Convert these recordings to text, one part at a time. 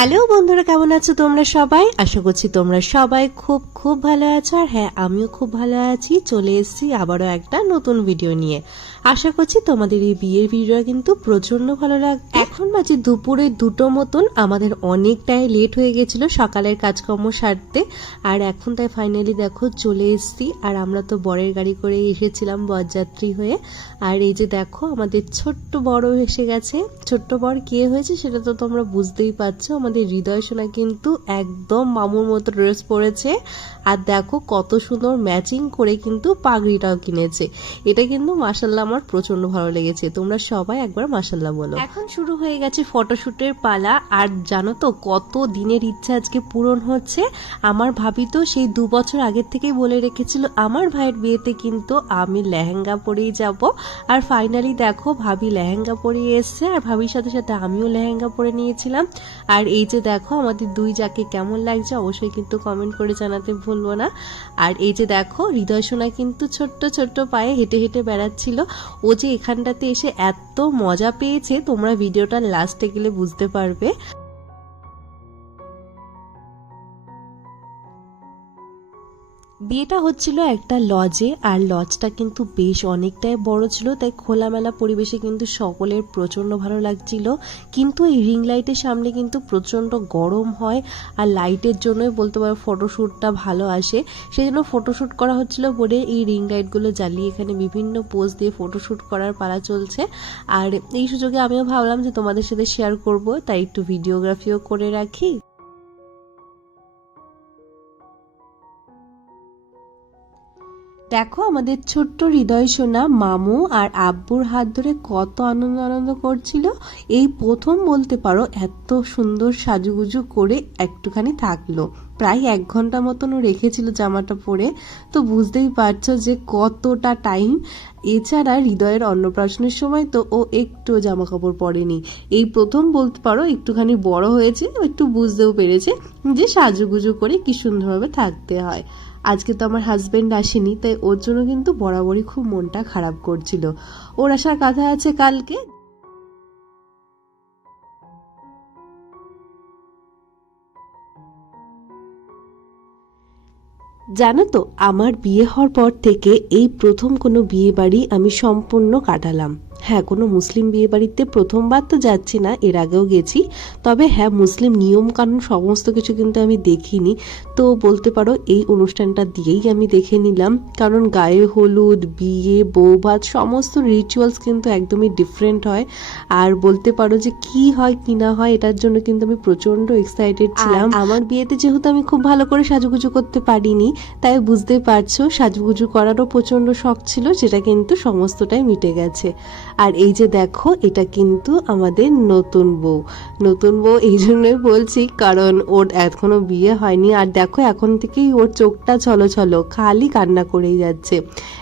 Hello বন্ধুরা কেমন আছো তোমরা সবাই? আশা করছি তোমরা সবাই খুব খুব ভালো আছো? আর হ্যাঁ আমিও খুব ভালো আছি। চলে এসেছি আবারও একটা নতুন ভিডিও নিয়ে। আশা করছি তোমাদের এই বিয়ের ভিডিওটা কিন্তু প্রচণ্ড ভালো লাগবে। এখন বাজে দুপুরে দুটো মতন। আমাদের অনেকটাই লেট হয়ে গেছিল সকালের কাজকর্ম সারতে। আর এখন তাই ফাইনালি দেখো চলে এসেছি। আর আমরা তো বরের গাড়ি করে এসেছিলাম বরযাত্রী হয়ে। আর এই যে দেখো আমাদের ছোট্ট বড় এসে গেছে। ছোট্ট বর কে হয়েছে সেটা তো তোমরা বুঝতেই পারছ। আমাদের হৃদয় সোনা কিন্তু একদম মামুর মতো ড্রেস পরেছে। আর দেখো কত সুন্দর ম্যাচিং করে কিন্তু পাগড়িটাও কিনেছে। এটা কিন্তু মাসাল্লাহ আমার প্রচণ্ড ভালো লেগেছে। তোমরা সবাই একবার মাসাল্লাহ বলো। এখন শুরু হয়ে গেছে ফটোশুটের পালা। আর জানো তো কত দিনের ইচ্ছা আজকে পূরণ হচ্ছে? আমার ভাবি তো সেই দু বছর আগের থেকেই বলে রেখেছিল, আমার ভাইয়ের বিয়েতে কিন্তু আমি লেহেঙ্গা পরেই যাব। আর ফাইনালি দেখো ভাবি লেহেঙ্গা পরে এসছে, আর ভাবির সাথে সাথে আমিও লেহেঙ্গা পরে নিয়েছিলাম। আর এই যে দেখো আমাদের দুই যাকে কেমন লাগছে অবশ্যই কিন্তু কমেন্ট করে জানাতে ভুলবো না। আর এই যে দেখো, হৃদয় সোনা কিন্তু ছোট্ট ছোট্ট পায়ে হেঁটে হেঁটে বেড়াচ্ছিল। ও যে এখানটাতে এসে এত মজা পেয়েছে, তোমরা ভিডিওটা লাস্টে গেলে বুঝতে পারবে। বিয়েটা হচ্ছিল একটা লজে, আর লজটা কিন্তু বেশ অনেকটাই বড় ছিল, তাই খোলামেলা পরিবেশে কিন্তু সকলের প্রচণ্ড ভালো লাগছিল। কিন্তু এই রিং লাইটের সামনে কিন্তু প্রচণ্ড গরম হয়, আর লাইটের জন্যই বলতে পারো ফটোশ্যুটটা ভালো আসে। সেই জন্য ফটোশ্যুট করা হচ্ছিল বলে এই রিং লাইটগুলো জ্বালিয়ে এখানে বিভিন্ন পোজ দিয়ে ফটোশ্যুট করার পালা চলছে। আর এই সুযোগে আমিও ভাবলাম যে তোমাদের সাথে শেয়ার করব, তাই একটু ভিডিওগ্রাফিও করে রাখি। দেখো আমাদের ছোট্ট হৃদয় সোনা মামু আর আব্বুর হাত ধরে কত আনন্দ আনন্দ করছিল। এই প্রথম বলতে পারো এত সুন্দর সাজুগুজু করে একটুখানি থাকল। প্রায় এক ঘণ্টা মতন রেখেছিল জামাটা পরে। তো বুঝতেই পারছ যে কতটা টাইম এছাড়া হৃদয়ের অন্নপ্রাশনের সময় তো ও একটু জামা কাপড় পরেনি। এই প্রথম বলতে পারো একটুখানি বড় হয়েছে একটু বুঝতেও পেরেছে যে সাজুগুজু করে কি সুন্দরভাবে থাকতে হয়। আজকে তো আমার হাজব্যান্ড আসেনি, তাই ওর জন্য কিন্তু বরাবরই খুব মনটা খারাপ করছিল। ওর আসার কথা আছে কালকে? জানো তো, আমার বিয়ে হওয়ার পর থেকে এই প্রথম কোনো বিয়ে বাড়ি আমি সম্পূর্ণ কাটালাম। হ্যাঁ কোনো মুসলিম বিয়ে বাড়িতে প্রথমবার তো যাচ্ছি না এর আগেও গেছি। তবে হ্যাঁ মুসলিম নিয়ম কানুন সমস্ত কিছু কিন্তু আমি দেখিনি। তো বলতে পারো এই অনুষ্ঠানটা দিয়েই আমি দেখে নিলাম। কারণ গায়ে হলুদ বিয়ে বৌভাত সমস্ত রিচুয়ালস কিন্তু একদমই ডিফারেন্ট হয়। আর বলতে পারো যে কি হয় কি না হয় এটার জন্য কিন্তু আমি প্রচণ্ড এক্সাইটেড ছিলাম। আমার বিয়েতে যেহেতু আমি খুব ভালো করে সাজুগুজু করতে পারিনি তাই বুঝতে পারছ সাজুগুজু করারও প্রচণ্ড শখ ছিল যেটা কিন্তু সমস্তটাই মিটে গেছে। আর এই যে দেখো, এটা কিন্তু আমাদের নতুন বউ। নতুন বউ এই জন্যই বলছি, কারণ ওর এখনও বিয়ে হয়নি। আর দেখো, এখন থেকেই ওর চোখটা ছলো ছলো খালি কান্না করেই যাচ্ছে।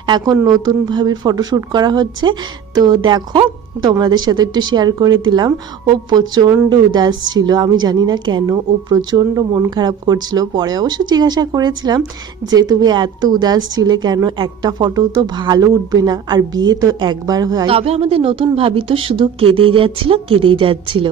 এখন নতুন ভাবির ফটোশ্যুট করা হচ্ছে। তো দেখো, তোমাদের সাথে একটু শেয়ার করে দিলাম। ও প্রচণ্ড উদাস ছিল, আমি জানি না কেন। ও প্রচণ্ড মন খারাপ করছিল। পরে অবশ্য জিজ্ঞাসা করেছিলাম যে, তুমি এত উদাস ছিলে কেন? একটা ফটো তো ভালো উঠবে না, আর বিয়ে তো একবার হয়। তবে আমাদের নতুন ভাবি তো শুধু কেঁদেই যাচ্ছিল কেঁদেই যাচ্ছিল।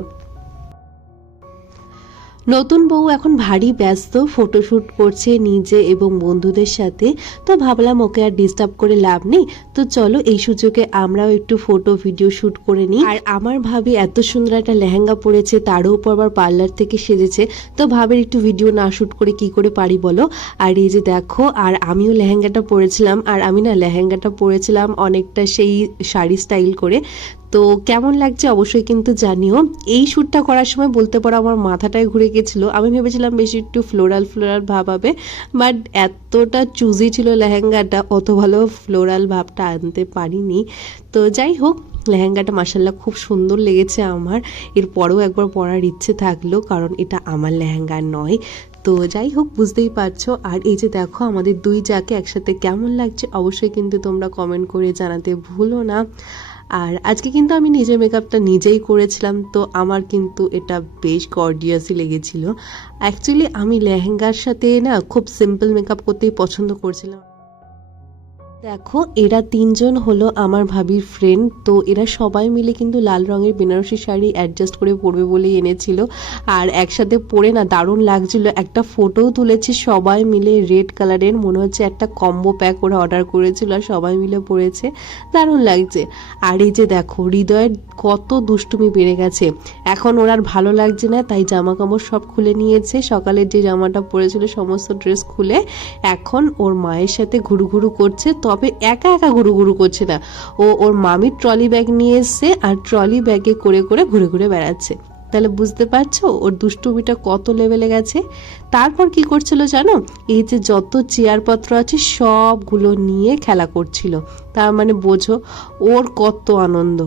নতুন বউ এখন ভারী ব্যস্ত ফটোশ্যুট করছে নিজে এবং বন্ধুদের সাথে। তো ভাবলাম ওকে আর ডিস্টার্ব করে লাভ নেই। তো চলো এই সুযোগে আমরাও একটু ফটো ভিডিও শ্যুট করে নিই। আর আমার ভাবি এত সুন্দর একটা লেহেঙ্গা পরেছে, তারও উপর আবার পার্লার থেকে সেজেছে। তো ভাবের একটু ভিডিও না শ্যুট করে কি করে পারি বলো? আর এই যে দেখো, আর আমিও লেহেঙ্গাটা পরেছিলাম। আর আমি না লেহেঙ্গাটা পরেছিলাম অনেকটা সেই শাড়ি স্টাইল করে। তো কেমন লাগছে অবশ্যই কিন্তু জানিও। এই শ্যুটটা করার সময় বলতে পারো আমার মাথাটাই ঘুরে গেছিল। আমি ভেবেছিলাম বেশি একটু ফ্লোরাল ফ্লোরাল ভাব হবে, বাট এতটা চুজি ছিল লেহেঙ্গাটা, অত ভালো ফ্লোরাল ভাবটা আনতে পারিনি। তো যাই হোক, লেহেঙ্গাটা মাসাল্লাহ খুব সুন্দর লেগেছে আমার। এরপরেও একবার পরার ইচ্ছে থাকল, কারণ এটা আমার লেহেঙ্গা নয়। তো যাই হোক, বুঝতেই পারছ। আর এই যে দেখো, আমাদের দুই যাকে একসাথে কেমন লাগছে, অবশ্যই কিন্তু তোমরা কমেন্ট করে জানাতে ভুলো না। আর আজকে কিন্তু আমি নিজের মেকআপটা নিজেই করেছিলাম, তো আমার কিন্তু এটা বেশ গর্ডিয়াসই লেগেছিল। অ্যাকচুয়ালি আমি লেহেঙ্গার সাথে না খুব সিম্পল মেকআপ করতেই পছন্দ করছিলাম। দেখো, এরা তিনজন হলো আমার ভাবির ফ্রেন্ড তো এরা সবাই মিলে কিন্তু লাল রঙের বেনারসি শাড়ি অ্যাডজাস্ট করে পরবে বলেই এনেছিল। আর একসাথে পরে না দারুণ লাগছিল, একটা ফটোও তুলেছি, সবাই মিলে রেড কালারের মনে হচ্ছে একটা কম্বো প্যাক ওরা অর্ডার করেছিল আর সবাই মিলে পরেছে। দারুণ লাগছে। আর এই যে দেখো, হৃদয়ের কত দুষ্টুমি বেড়ে গেছে। এখন ওর আর ভালো লাগছে না, তাই জামা কাপড় সব খুলে নিয়েছে। সকালের যে জামাটা পরেছিল, সমস্ত ড্রেস খুলে এখন ওর মায়ের সাথে ঘুরু ঘুরু করছে। তবে একা একা ঘুরু ঘুরু করছে না। ও ওর মামির ট্রলি ব্যাগ নিয়ে এসছে আর ট্রলি ব্যাগে করে করে ঘুরে ঘুরে বেড়াচ্ছে। তাহলে বুঝতে পারছ ওর দুষ্টুমিটা কত লেভেলে গেছে? তারপর কি করছিল জানো? এই যে যত চেয়ারপত্র আছে সবগুলো নিয়ে খেলা করছিল। তার মানে বোঝো ওর কত আনন্দ।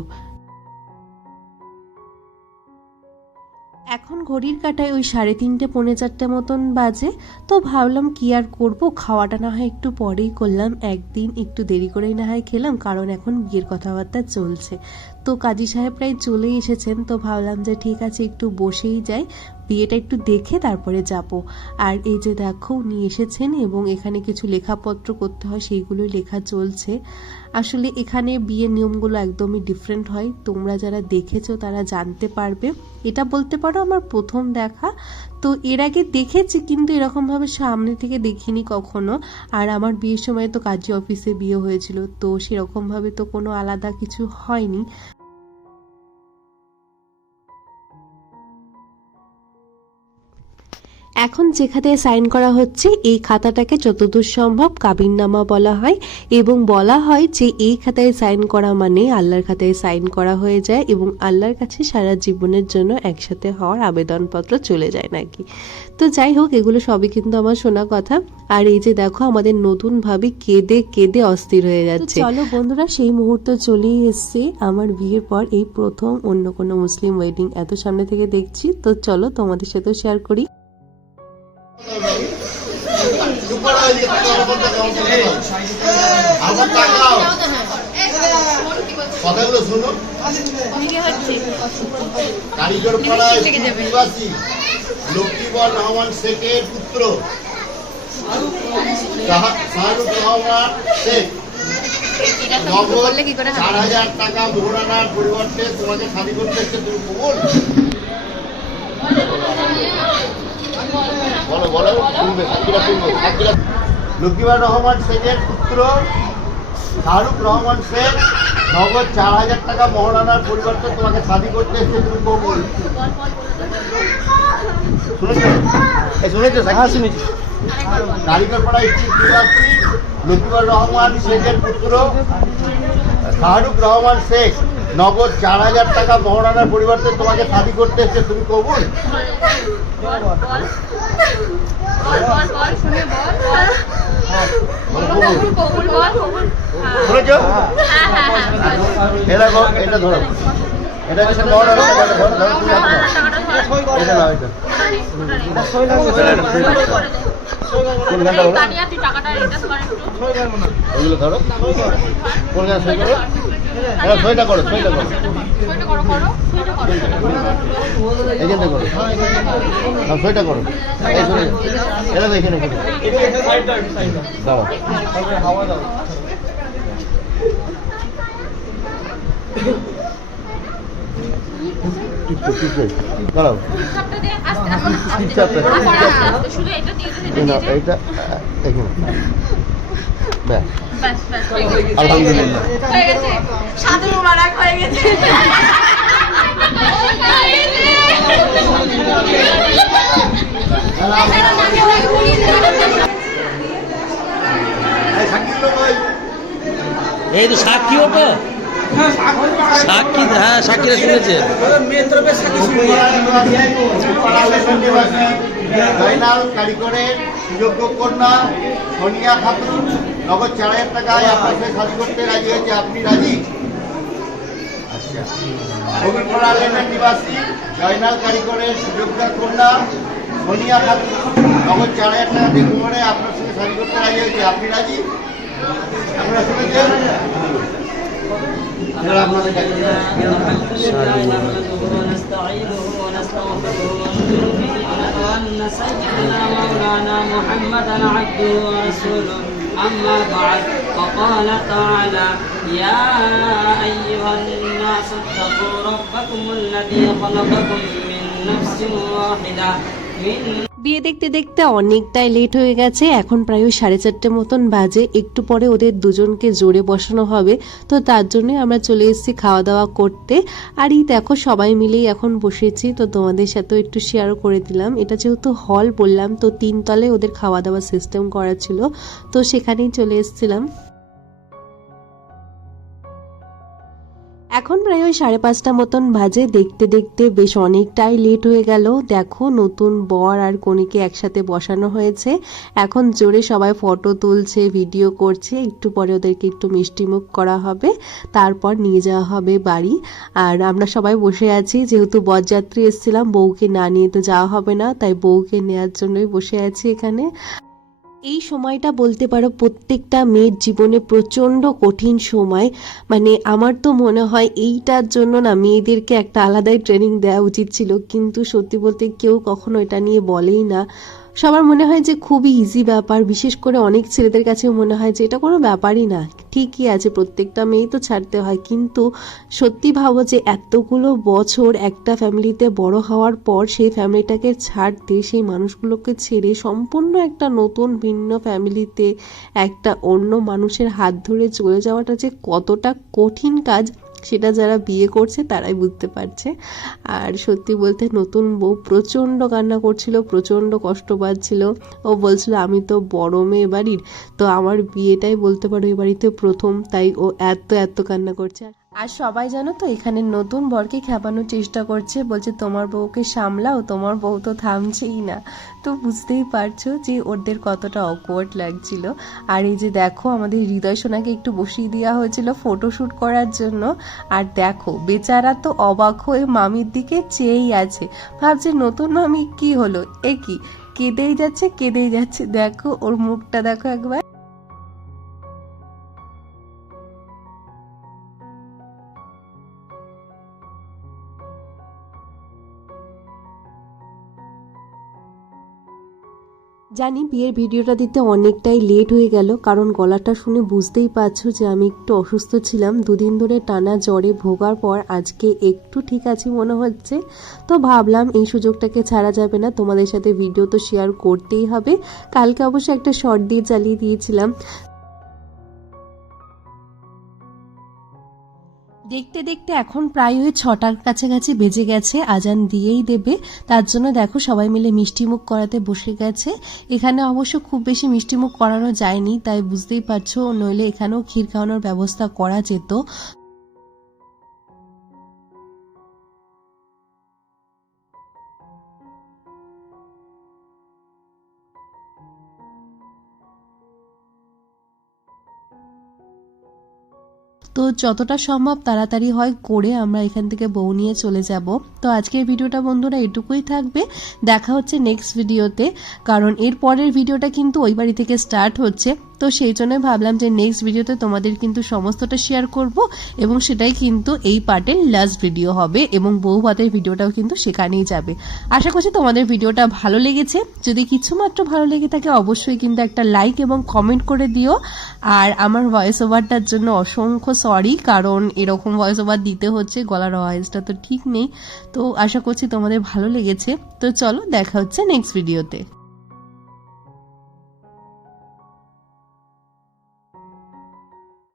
এখন ঘড়ির কাটায় ওই সাড়ে তিনটে, পৌনে চারটে মতন বাজে, তো ভাবলাম কি আর করব? খাওয়াটা না হয় একটু পরেই করলাম, একদিন একটু দেরি করেই না হয় খেলাম, কারণ এখন বিয়ের কথাবার্তা চলছে। তো কাজী সাহেব প্রায় চলেই এসেছেন, তো ভাবলাম যে ঠিক আছে, একটু বসেই যাই। বিয়েটা একটু দেখে তারপরে যাব। আর এই যে দেখো, উনি এসেছেন এবং এখানে কিছু লেখাপত্র করতে হয়, সেইগুলো লেখা চলছে। আসলে এখানে বিয়ের নিয়মগুলো একদমই ডিফারেন্ট হয়। তোমরা যারা দেখেছ তারা জানতে পারবে। এটা বলতে পারো আমার প্রথম দেখা। তো এর আগে দেখেছি কিন্তু এরকমভাবে সামনে থেকে দেখিনি কখনো। আর আমার বিয়ের সময় তো কাজী অফিসে বিয়ে হয়েছিল, তো সেরকমভাবে তো কোনো আলাদা কিছু হয়নি। এখন যে খাতায় সাইন করা হচ্ছে এই খাতাটাকে যতদূর সম্ভব কাবিননামা বলা হয় এবং বলা হয় যে এই খাতায় সাইন করা মানে আল্লাহর খাতায় সাইন করা হয়ে যায় এবং আল্লাহর কাছে সারা জীবনের জন্য একসাথে হওয়ার আবেদনপত্র চলে যায় নাকি। তো যাই হোক এগুলো সবই কিন্তু আমার শোনা কথা। আর এই যে দেখো আমাদের নতুন ভাবি কেঁদে কেঁদে অস্থির হয়ে যাচ্ছে। চলো বন্ধুরা সেই মুহূর্ত চলেই এসছে। আমার বিয়ের পর এই প্রথম অন্য কোনো মুসলিম ওয়েডিং এত সামনে থেকে দেখছি। তো চলো তোমাদের সাথেও শেয়ার করি। কথাগুলো শুনুন কারিগর পাড়ায় নিবাসী লক্ষ্মীবর রহমান শেখের পুত্র। শাহরুখ রহমান শেখ। চার হাজার টাকা মোহরানার পরিবর্তে তোমাকে শাদি করতে এসছে তুমি বলো বলো শুনবে সাক্ষীরা শুনবে সাক্ষীরা লক্ষ্মীবার রহমান শেখের পুত্র শাহরুখ রহমান শেখ নগদ চার হাজার টাকা মহারানার পরিবর্তে তোমাকে শাদি করতে এসছে তুমি কবুল শুনেছো শুনেছো হ্যাঁ শুনেছি। স্ট্রিট নিবাসী লক্ষ্মীবার রহমান শেখের পুত্র শাহরুখ রহমান শেখ নগদ চার হাজার টাকা মহারানার পরিবর্তে তোমাকে শাদি করতে এসছে তুমি কবুল এটা ধরো। এটা ধরো, ধরো, তুমি হাত দাও। এটা নাও, এটা। কোন গানটা বলো? ওইগুলো ধরো। কোন গান সই করো এটা সইটা করো সইটা করো। এখানে করো না, সইটা করো এই সরে এটা তো এখানে দাঁড়াও। না এইটা আহ, এখানে ব্যাস আলহামদুলিল্লাহ সাধু মোবারক হয়ে গেছে সাক্ষী লোক এই তো সাক্ষী ওটা সাক্ষী হ্যাঁ সাক্ষীরা শুনেছেন জয়নাল কারিগরের সুযোগ্য কন্যা সোনিয়া খাতুন নগদ চার হাজার টাকায় আপনার সাথে করতে রাজি হয়েছে। আপনি রাজি? আচ্ছা। রবিপাড়া লেনের নিবাসী, জয়নাল কারিগরের সুযোগ্য কন্যা সোনিয়া খাতুন চার হাজার টাকা আপনার সাথে শাদি করতে রাজি হয়েছে। আপনি রাজি? আপনারা শুনেছেন? এবার আপনাদের কাছে نحمده ونستعينه ونستغفره ونؤمن به ونشهد أن سيدنا مولانا محمدا عبده ورسوله أما بعد فقال تعالى يا أيها الناس اتقوا ربكم الذي خلقكم من نفس واحدة من বিয়ে দেখতে দেখতে অনেকটাই লেট হয়ে গেছে। এখন প্রায় সাড়ে চারটে মতন বাজে। একটু পরে ওদের দুজনকে জোরে বসানো হবে। তো তার জন্যই আমরা চলে এসেছি খাওয়া দাওয়া করতে। আর এই দেখো, সবাই মিলেই এখন বসেছি। তো তোমাদের সাথেও একটু শেয়ার করে দিলাম। এটা যেহেতু হল বললাম, তো তিনতলে ওদের খাওয়া দাওয়া সিস্টেম করা ছিল। তো সেখানেই চলে এসেছিলাম। এখন প্রায় ওই সাড়ে পাঁচটা মতন বাজে। দেখতে দেখতে বেশ অনেকটাই লেট হয়ে গেল। দেখো, নতুন বর আর কনেকে একসাথে বসানো হয়েছে। এখন জোরে সবাই ফটো তুলছে ভিডিও করছে। একটু পরে ওদেরকে একটু মিষ্টিমুখ করা হবে। তারপর নিয়ে যাওয়া হবে বাড়ি। আর আমরা সবাই বসে আছি। যেহেতু বরযাত্রী এসেছিলাম, বউকে না নিয়ে তো যাওয়া হবে না। তাই বউকে নেওয়ার জন্যই বসে আছি এখানে। এই সময়টা বলতে পারো প্রত্যেকটা মেয়ের জীবনে প্রচণ্ড কঠিন সময়। মানে আমার তো মনে হয় এইটার জন্য না মেয়েদেরকে একটা আলাদাই ট্রেনিং দেওয়া উচিত ছিল। কিন্তু সত্যি বলতে কেউ কখনো এটা নিয়ে বলেই না। সবার মনে হয় যে খুবই ইজি ব্যাপার। বিশেষ করে অনেক ছেলেদের কাছে মনে হয় যে এটা কোনো ব্যাপারই না। ঠিকই আছে, প্রত্যেকটা মেয়েই তো ছাড়তে হয়। কিন্তু সত্যি ভাবো যে এতগুলো বছর একটা ফ্যামিলিতে বড় হওয়ার পর সেই ফ্যামিলিটাকে ছাড়তে, সেই মানুষগুলোকে ছেড়ে সম্পূর্ণ একটা নতুন, ভিন্ন ফ্যামিলিতে একটা অন্য মানুষের হাত ধরে চলে যাওয়াটা যে কতটা কঠিন কাজ সেটা যারা বিয়ে করছে তারাই বুঝতে পারছে। আর সত্যি বলতে নতুন বউ প্রচণ্ড কান্না করছিল, প্রচণ্ড কষ্ট পাচ্ছিল। ও বলছিল, আমি তো বড় মেয়ে বাড়ির, তো আমার বিয়েটাই বলতে পারো এ বাড়িতে প্রথম। তাই ও এত এত কান্না করছে। আর সবাই জানো তো, এখানে নতুন বরকে খেপানোর চেষ্টা করছে, বলছে তোমার বউকে সামলাও, তোমার বউ তো থামছেই না। তো বুঝতেই পারছ যে ওদের কতটা অকওয়ার্ড লাগছিল। আর এই যে দেখো, আমাদের হৃদয় সোনাকে একটু বসিয়ে দেওয়া হয়েছিল ফটোশ্যুট করার জন্য। আর দেখো, বেচারা তো অবাক হয়ে মামির দিকে চেয়েই আছে। ভাবছে, নতুন মামি কি হলো? এ কি? কেঁদেই যাচ্ছে কেঁদেই যাচ্ছে। দেখো, ওর মুখটা দেখো একবার। জানি বিয়ের ভিডিওটা দিতে অনেকটাই লেট হয়ে গেল, কারণ গলাটা শুনে বুঝতেই পারছ যে আমি একটু অসুস্থ ছিলাম। দুদিন ধরে টানা জ্বরে ভোগার পর আজকে একটু ঠিক আছি মনে হচ্ছে। তো ভাবলাম এই সুযোগটাকে ছাড়া যাবে না, তোমাদের সাথে ভিডিও তো শেয়ার করতেই হবে। কালকে অবশ্য একটা শর্ট দিয়ে চালিয়ে দিয়েছিলাম। দেখতে দেখতে এখন প্রায় ওই ছটার কাছাকাছি বেজে গেছে, আজান দিয়েই দেবে। তার জন্য দেখো সবাই মিলে মিষ্টিমুখ করাতে বসে গেছে। এখানে অবশ্য খুব বেশি মিষ্টিমুখ করানো যায়নি, তাই বুঝতেই পারছ, নইলে এখানেও ক্ষীর খাওয়ানোর ব্যবস্থা করা যেত। তো যতটা সম্ভব তাড়াতাড়ি হয় করে আমরা এখান থেকে বউ নিয়ে চলে যাব। তো আজকের ভিডিওটা বন্ধুরা এটুকুই থাকবে। দেখা হচ্ছে নেক্সট ভিডিওতে কারণ এর পরের ভিডিওটা কিন্তু ওই বাড়ি থেকে স্টার্ট হচ্ছে। তো সেই জন্য ভাবলাম যে নেক্সট ভিডিওতে তোমাদের কিন্তু সমস্তটা শেয়ার করব এবং সেটাই কিন্তু এই পার্টের লাস্ট ভিডিও হবে এবং বউ ভাতের ভিডিওটাও কিন্তু সেখানেই যাবে। আশা করছি তোমাদের ভিডিওটা ভালো লেগেছে। যদি কিছুমাত্র ভালো লেগে থাকে অবশ্যই কিন্তু একটা লাইক এবং কমেন্ট করে দিও। আর আমার ভয়েস ওভারটার জন্য অসংখ্য সরি কারণ এরকম ভয়েস ওভার দিতে হচ্ছে, গলার ভয়েসটা তো ঠিক নেই। তো আশা করছি তোমাদের ভালো লেগেছে। তো চলো দেখা হচ্ছে নেক্সট ভিডিওতে